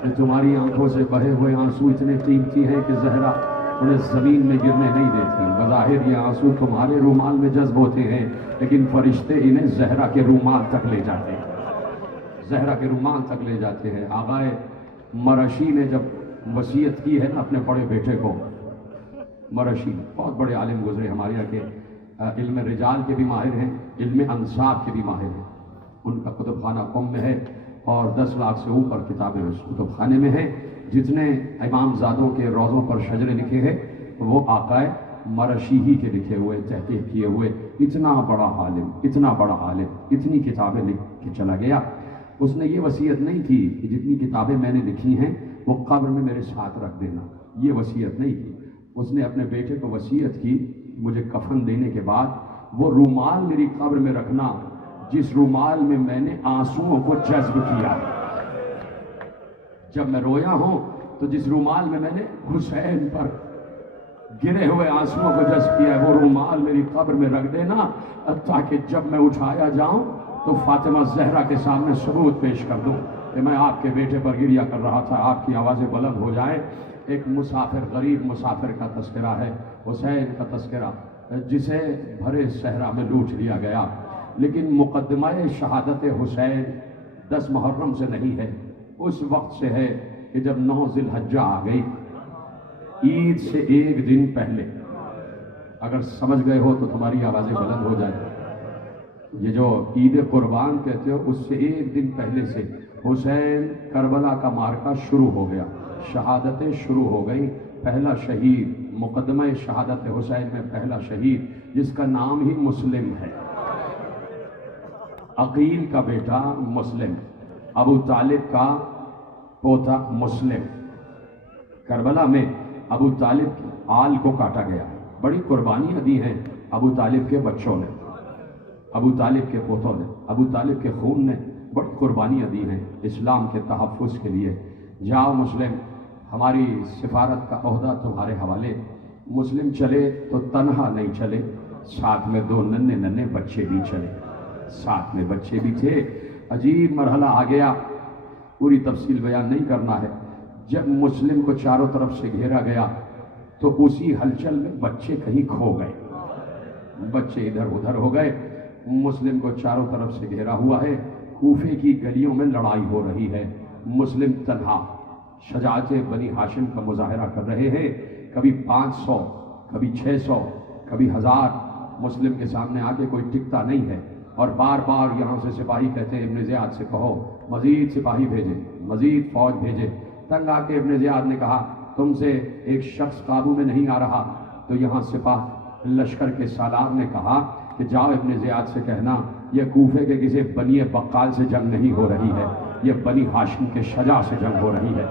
कि तुम्हारी आंखों से बहे हुए आंसू इतने कीमती हैं कि ज़हरा उन्हें ज़मीन में गिरने नहीं देती। बज़ाहिर ये आंसू तुम्हारे रूमाल में जज्ब होते हैं, लेकिन फरिश्ते इन्हें ज़हरा के रूमाल तक ले जाते हैं, ज़हरा के रूमाल तक ले जाते हैं। आगाए मरशी ने जब वसीयत की है ना अपने बड़े बेटे को, मरशी बहुत बड़े आलिम गुजरे हमारे यहाँ के, इल्म रिजाल के भी माहिर हैं, इल्म अंसाब के भी माहिर हैं। उनका कुतुब खाना कौम में है और 10 लाख से ऊपर किताबें उस कुतुब खाने में हैं। जितने इमामजादों के रोज़ों पर शजरे लिखे हैं वो आकाए मरशी ही के लिखे हुए, तहकीक किए हुए। इतना बड़ा आलिम, इतना बड़ा आलिम, इतनी किताबें लिख के चला गया। उसने ये वसीयत नहीं की कि जितनी किताबें मैंने लिखी हैं वो कब्र में मेरे साथ रख देना, ये वसीयत नहीं की। उसने अपने बेटे को वसीयत की मुझे कफन देने के बाद वो रूमाल मेरी कब्र में रखना जिस रूमाल में मैंने आंसुओं को जज्ब किया। जब मैं रोया हूं तो जिस रूमाल में मैंने हुसैन पर गिरे हुए आंसुओं को जज्ब किया है वो रूमाल मेरी कब्र में रख देना, ताकि जब मैं उठाया जाऊं तो फातिमा ज़हरा के सामने सबूत पेश कर दूं कि मैं आपके बेटे पर गिरिया कर रहा था, आपकी आवाज़ें बुलंद हो जाएं। एक मुसाफिर, गरीब मुसाफिर का तस्करा है, हुसैन का तस्करा, जिसे भरे सहरा में लूट लिया गया। लेकिन मुकद्दमाए शहादत हुसैन 10 मुहर्रम से नहीं है, उस वक्त से है कि जब 9 ज़िलहज्जा आ गई, ईद से एक दिन पहले। अगर समझ गए हो तो तुम्हारी आवाज़ें बुलंद हो जाए। ये जो ईद कुर्बान कहते हो उससे एक दिन पहले से हुसैन करबला का मार्का शुरू हो गया, शहादतें शुरू हो गई। पहला शहीद, मुकद्दमा शहादत हुसैन में पहला शहीद जिसका नाम ही मुस्लिम है, अकील का बेटा मुस्लिम, अबू तालिब का पोता मुस्लिम, करबला में अबू तालिब की आल को काटा गया। बड़ी कुर्बानियां दी हैं अबू तालिब के बच्चों ने, अबू तालिब के पोतों ने, अबू तालिब के खून ने बड़ी कुर्बानियां दी हैं इस्लाम के तहफ़्फ़ुज़ के लिए। जाओ मुस्लिम, हमारी सिफारत का ओहदा तुम्हारे हवाले। मुस्लिम चले तो तन्हा नहीं चले, साथ में दो नन्हे नन्हे बच्चे भी चले, साथ में बच्चे भी थे। अजीब मरहला आ गया, पूरी तफसील बयान नहीं करना है। जब मुस्लिम को चारों तरफ से घेरा गया तो उसी हलचल में बच्चे कहीं खो गए, बच्चे इधर उधर हो गए। मुस्लिम को चारों तरफ से घेरा हुआ है, कूफे की गलियों में लड़ाई हो रही है। मुस्लिम तन्हा शजाअत बनी हाशिम का मुजाहरा कर रहे हैं। कभी 500, कभी 600, कभी 1000 मुस्लिम के सामने आके कोई टिकता नहीं है। और बार बार यहाँ से सिपाही कहते हैं इब्न ज़ियाद से कहो मजीद सिपाही भेजे, मजीद फौज भेजे। तंग आके इब्न ज़ियाद ने कहा तुमसे एक शख्स काबू में नहीं आ रहा। तो यहाँ सिपाह लश्कर के सालार ने कहा कि जाओ इब्न ज़ियाद से कहना यह कूफे के किसी बनी बक्काल से जंग नहीं हो रही है, यह बनी हाशिम के शजा से जंग हो रही है,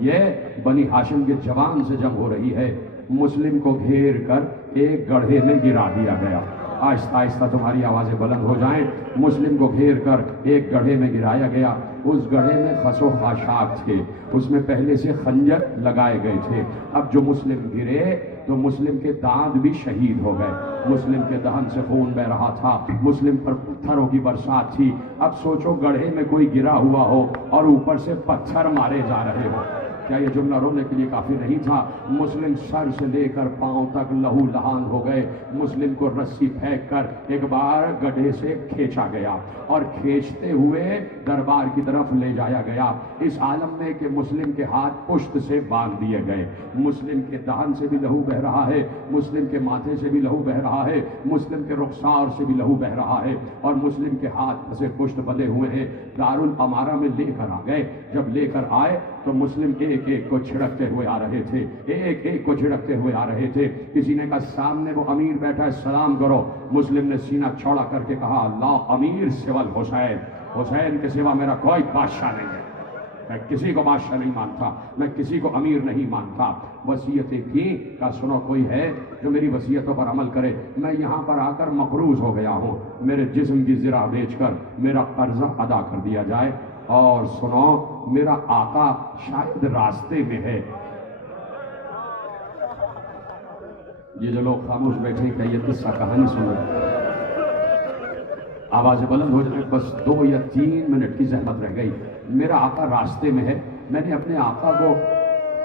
यह बनी हाशिम के जवान से जंग हो रही है। मुस्लिम को घेर कर एक गड्ढे में गिरा दिया गया। आहिस्ता आहिस्ता तुम्हारी आवाज़ें बुलंद हो जाएं। मुस्लिम को घेर कर एक गड्ढे में गिराया गया। उस गड्ढे में खसो खाशाक थे, उसमें पहले से खंजर लगाए गए थे। अब जो मुस्लिम गिरे तो मुस्लिम के दांत भी शहीद हो गए, मुस्लिम के दहन से खून बह रहा था, मुस्लिम पर पत्थरों की बरसात थी। अब सोचो गड्ढे में कोई गिरा हुआ हो और ऊपर से पत्थर मारे जा रहे हो, क्या ये जुमला रोने के लिए काफी नहीं था? मुस्लिम सर से लेकर पांव तक लहू लहान हो गए। मुस्लिम को रस्सी फेंक कर एक बार गड्ढे से खींचा गया और खींचते हुए दरबार की तरफ ले जाया गया, इस आलम में कि मुस्लिम के हाथ पुश्त से बांध दिए गए। मुस्लिम के दहन से भी लहू बह रहा है, मुस्लिम के माथे से भी लहू बह रहा है, मुस्लिम के रुखसार से भी लहू बह रहा है और मुस्लिम के हाथ से पुश्त बंधे हुए हैं। दारुल अमारा में लेकर आ गए। जब लेकर आए तो मुस्लिम एक एक को छिड़कते हुए आ रहे थे, एक एक को छिड़कते हुए आ रहे थे। किसी ने कहा सामने वो अमीर बैठा है, सलाम करो। मुस्लिम ने सीना चौड़ा करके कहा अल्लाह अमीर सिवल हुसैन, हुसैन के सिवा मेरा कोई बादशाह नहीं है, मैं किसी को बादशाह नहीं मानता, मैं किसी को अमीर नहीं मानता। वसीयतें की का सुनो कोई है जो मेरी वसीयतों पर अमल करे। मैं यहाँ पर आकर मकरूज हो गया हूँ, मेरे जिस्म की ज़रा बेचकर मेरा कर्जा अदा कर दिया जाए। और सुनो मेरा आका शायद रास्ते में है। ये जो लोग खामोश बैठे क्या ये किस्सा कहानी सुन रहे? आवाज़ें बुलंद हो जाए, बस 2 या 3 मिनट की जहमत रह गई। मेरा आका रास्ते में है। मैंने अपने आका को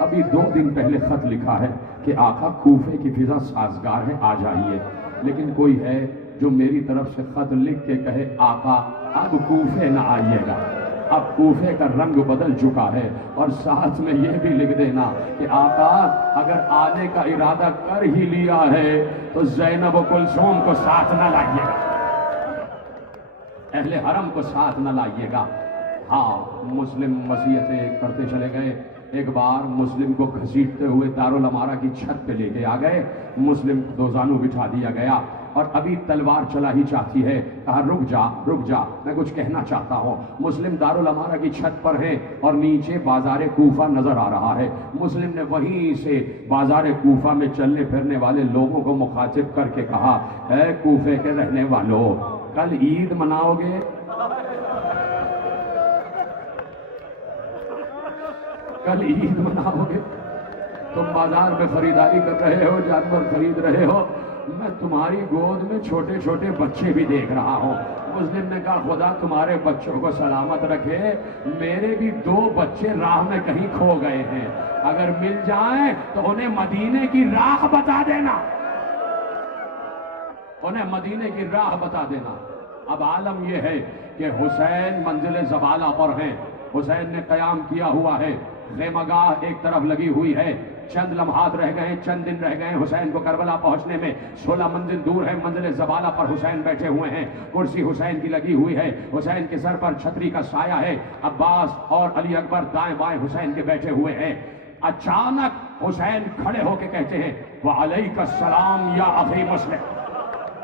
अभी 2 दिन पहले खत लिखा है कि आका कूफे की फिजा साजगार है, आ जाइए। लेकिन कोई है जो मेरी तरफ से खत लिख के कहे आका अब कूफे ना आइएगा, अब कूफे का रंग बदल चुका है। और साथ में यह भी लिख देना कि आका अगर आने का इरादा कर ही लिया है तो ज़ैनब व कुलसूम को साथ न लाइएगा, अहले हरम को साथ न लाइएगा। हाँ, मुस्लिम वसीयतें करते चले गए। एक बार मुस्लिम को घसीटते हुए दारुल अमारा की छत पे लेके आ गए। मुस्लिम को 2 जानू बिठा दिया गया और अभी तलवार चला ही चाहती है। कहा रुक जा, मैं कुछ कहना चाहता हूँ। मुस्लिम दारुल अमारा की छत पर है और नीचे बाजार कूफा नजर आ रहा है। मुस्लिम ने वहीं से बाजार कूफा में चलने फिरने वाले लोगों को मुखातिब करके कहा, ऐ कूफे के रहने वालों, कल ईद मनाओगे? कल ईद मनाओगे? तुम बाजार में खरीदारी कर रहे हो, जानवर खरीद रहे हो, मैं तुम्हारी गोद में छोटे छोटे बच्चे भी देख रहा हूँ। मुस्लिम ने कहा खुदा तुम्हारे बच्चों को सलामत रखे, मेरे भी 2 बच्चे राह में कहीं खो गए हैं, अगर मिल जाएं तो उन्हें मदीने की राह बता देना, उन्हें मदीने की राह बता देना। अब आलम यह है कि हुसैन मंजिल ज़बाला पर हैं, हुसैन ने कयाम किया हुआ है, खेमगाह एक तरफ लगी हुई है। चंद लम्हात रह गए, चंद दिन रह गए हुसैन को करबला पहुंचने में। 16 मंजिल दूर है, मंजिल ज़बाला पर हुसैन बैठे हुए हैं, कुर्सी हुसैन की लगी हुई है, हुसैन के सर पर छतरी का साया है। अब्बास और अली अकबर दाएं बाएं हुसैन के बैठे हुए हैं। अचानक हुसैन खड़े होकर कहते हैं वालेकुम सलाम या अखी मुस्लिम।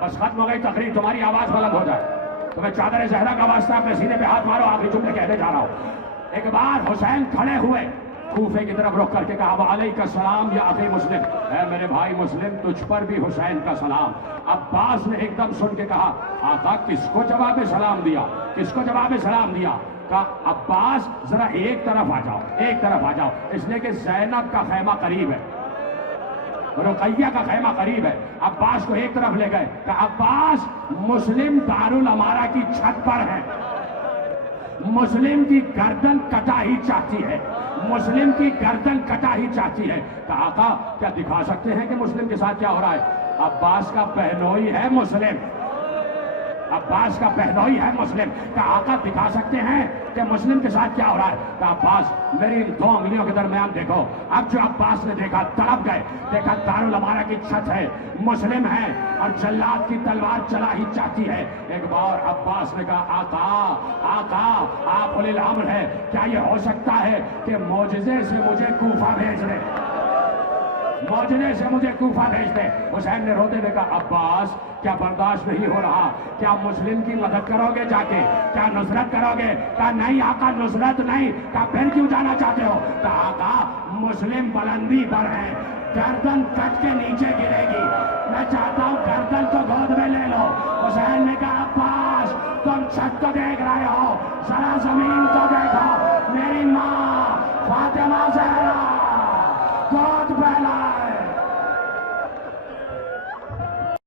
बस खत्म हो गई तकरीर, तुम्हारी आवाज बुलंद हो जाए। तो मैं चादर जहरा का वास्ता अपने सीने पे हाथ मारो, आखिरी जुमले कहने जा रहा हूं। एक बार हुसैन खड़े हुए, कूफे की तरफ रुख करके कहा, वालेकुम सलाम या अखी मुस्लिम, है मेरे भाई मुस्लिम, तुझ पर भी हुसैन का सलाम। अब्बास ने एकदम सुन के कहा, आका किसको जवाब सलाम दिया, किसको जवाब सलाम दिया? कहा, अब्बास जरा एक तरफ आ जाओ, एक तरफ आ जाओ, इसलिए कि ज़ैनब का खैमा करीब है, रुकैया का खैमा करीब है। अब्बास को एक तरफ ले गए, कहा अब्बास मुस्लिम दारुल अमारा की छत पर है, मुस्लिम की गर्दन कटा ही चाहती है, मुस्लिम की गर्दन कटा ही चाहती है। कहा आका क्या दिखा सकते हैं कि मुस्लिम के साथ क्या हो रहा है? अब्बास का बहनोई है मुस्लिम, अब्बास का बहनोई है मुस्लिम। कहा आका दिखा सकते हैं कि मुस्लिम के साथ क्या हो रहा है? कहा अब्बास मेरी इन दो उंगलियों के दरमियान देखो। अब जो अब्बास ने देखा तड़प गए, देखा दारुल अमारा की छत है, मुस्लिम है और जल्लाद की तलवार चला ही चाहती है। एक बार अब्बास ने कहा आका आका आप उलिल अम्र है, क्या ये हो सकता है कि मौजज़े से मुझे कूफा भेज दे, मौजज़े से मुझे कूफा भेज दे? हुसैन ने रोते हुए कहा अब्बास क्या बर्दाश्त नहीं हो रहा, क्या मुस्लिम की मदद करोगे जाके, क्या नुसरत करोगे? कहा नहीं आका नुसरत नहीं। कहा फिर क्यों जाना चाहते हो? कहा आका मुस्लिम बुलंदी पर है, गर्दन कट के नीचे गिरेगी,